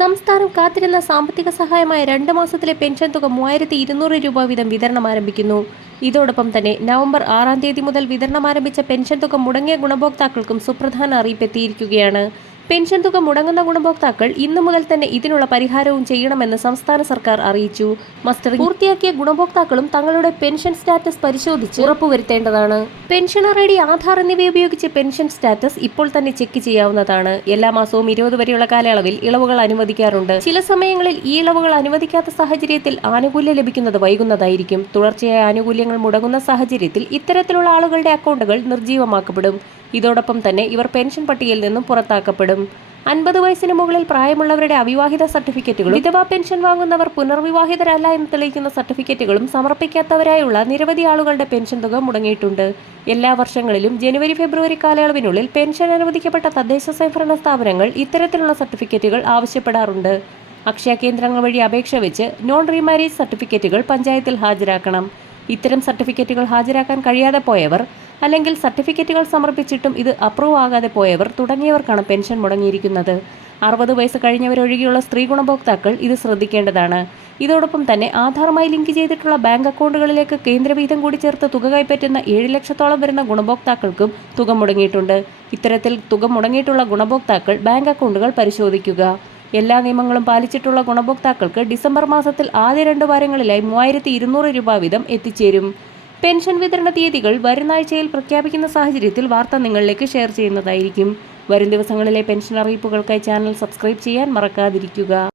സംസ്ഥാനം കാത്തിരുന്ന സാമ്പത്തിക സഹായമായ രണ്ട് മാസത്തിലെ പെൻഷൻ തുക മൂവായിരത്തി ഇരുന്നൂറ് രൂപ വീതം വിതരണം ആരംഭിക്കുന്നു. ഇതോടൊപ്പം തന്നെ നവംബർ ആറാം തീയതി മുതൽ വിതരണം ആരംഭിച്ച പെൻഷൻ തുക മുടങ്ങിയ ഗുണഭോക്താക്കൾക്കും സുപ്രധാന അറിയിപ്പ് എത്തിയിരിക്കുകയാണ്. പെൻഷൻ തുക മുടങ്ങുന്ന ഗുണഭോക്താക്കൾ ഇന്നു മുതൽ തന്നെ ഇതിനുള്ള പരിഹാരവും ചെയ്യണമെന്ന് സംസ്ഥാന സർക്കാർ അറിയിച്ചു. മസ്റ്ററിംഗ് പൂർത്തിയാക്കിയ ഗുണഭോക്താക്കളും തങ്ങളുടെ പെൻഷൻ സ്റ്റാറ്റസ് പരിശോധിച്ച് ഉറപ്പുവരുത്തേണ്ടതാണ്. പെൻഷനർ ഐ ഡി ആധാർ എന്നിവ ഉപയോഗിച്ച് പെൻഷൻ സ്റ്റാറ്റസ് ഇപ്പോൾ തന്നെ ചെക്ക് ചെയ്യാവുന്നതാണ്. എല്ലാ മാസവും ഇരുപത് വരെയുള്ള കാലയളവിൽ ഇളവുകൾ അനുവദിക്കാറുണ്ട്. ചില സമയങ്ങളിൽ ഈ ഇളവുകൾ അനുവദിക്കാത്ത സാഹചര്യത്തിൽ ആനുകൂല്യം ലഭിക്കുന്നത് വൈകുന്നതായിരിക്കും. തുടർച്ചയായ ആനുകൂല്യങ്ങൾ മുടങ്ങുന്ന സാഹചര്യത്തിൽ ഇത്തരത്തിലുള്ള ആളുകളുടെ അക്കൗണ്ടുകൾ നിർജീവമാക്കപ്പെടും. ഇതോടൊപ്പം തന്നെ ഇവർ പെൻഷൻ പട്ടികയിൽ നിന്നും പുറത്താക്കപ്പെടും. അൻപത് വയസ്സിന് മുകളിൽ പ്രായമുള്ളവരുടെ അവിവാഹിത സർട്ടിഫിക്കറ്റുകളും വിധവാ പെൻഷൻ വാങ്ങുന്നവർ പുനർവിവാഹിതരല്ല എന്ന് തെളിയിക്കുന്ന സർട്ടിഫിക്കറ്റുകളും സമർപ്പിക്കാത്തവരായുള്ള നിരവധി ആളുകളുടെ പെൻഷൻ തുക മുടങ്ങിയിട്ടുണ്ട്. എല്ലാ വർഷങ്ങളിലും ജനുവരി ഫെബ്രുവരി കാലയളവിനുള്ളിൽ പെൻഷൻ അനുവദിക്കപ്പെട്ട തദ്ദേശ സ്വയംഭരണ സ്ഥാപനങ്ങൾ ഇത്തരത്തിലുള്ള സർട്ടിഫിക്കറ്റുകൾ ആവശ്യപ്പെടാറുണ്ട്. അക്ഷയ കേന്ദ്രങ്ങൾ വഴി അപേക്ഷ വെച്ച് നോൺ റീമാരേജ് സർട്ടിഫിക്കറ്റുകൾ പഞ്ചായത്തിൽ ഹാജരാക്കണം. ഇത്തരം സർട്ടിഫിക്കറ്റുകൾ ഹാജരാക്കാൻ കഴിയാതെ പോയവർ അല്ലെങ്കിൽ സർട്ടിഫിക്കറ്റുകൾ സമർപ്പിച്ചിട്ടും ഇത് അപ്രൂവ് ആകാതെ പോയവർ തുടങ്ങിയവർക്കാണ് പെൻഷൻ മുടങ്ങിയിരിക്കുന്നത്. അറുപത് വയസ്സ് കഴിഞ്ഞവരൊഴികെയുള്ള സ്ത്രീ ഗുണഭോക്താക്കൾ ഇത് ശ്രദ്ധിക്കേണ്ടതാണ്. ഇതോടൊപ്പം തന്നെ ആധാറുമായി ലിങ്ക് ചെയ്തിട്ടുള്ള ബാങ്ക് അക്കൗണ്ടുകളിലേക്ക് കേന്ദ്രവീതം കൂടി ചേർത്ത് തുക കൈപ്പറ്റുന്ന ഏഴ് ലക്ഷത്തോളം വരുന്ന ഗുണഭോക്താക്കൾക്കും തുക മുടങ്ങിയിട്ടുണ്ട്. ഇത്തരത്തിൽ തുക മുടങ്ങിയിട്ടുള്ള ഗുണഭോക്താക്കൾ ബാങ്ക് അക്കൗണ്ടുകൾ പരിശോധിക്കുക. എല്ലാ നിയമങ്ങളും പാലിച്ചിട്ടുള്ള ഗുണഭോക്താക്കൾക്ക് ഡിസംബർ മാസത്തിൽ ആദ്യ രണ്ട് വാരങ്ങളിലായി മൂവായിരത്തി ഇരുന്നൂറ് രൂപ വീതം എത്തിച്ചേരും. പെൻഷൻ വിതരണ തീയതികൾ വരുന്ന ആഴ്ചയിൽ പ്രഖ്യാപിക്കുന്ന സാഹചര്യത്തിൽ വാർത്ത നിങ്ങളിലേക്ക് ഷെയർ ചെയ്യുന്നതായിരിക്കും. വരും ദിവസങ്ങളിലെ പെൻഷൻ അറിയിപ്പുകൾക്കായി ചാനൽ സബ്സ്ക്രൈബ് ചെയ്യാൻ മറക്കാതിരിക്കുക.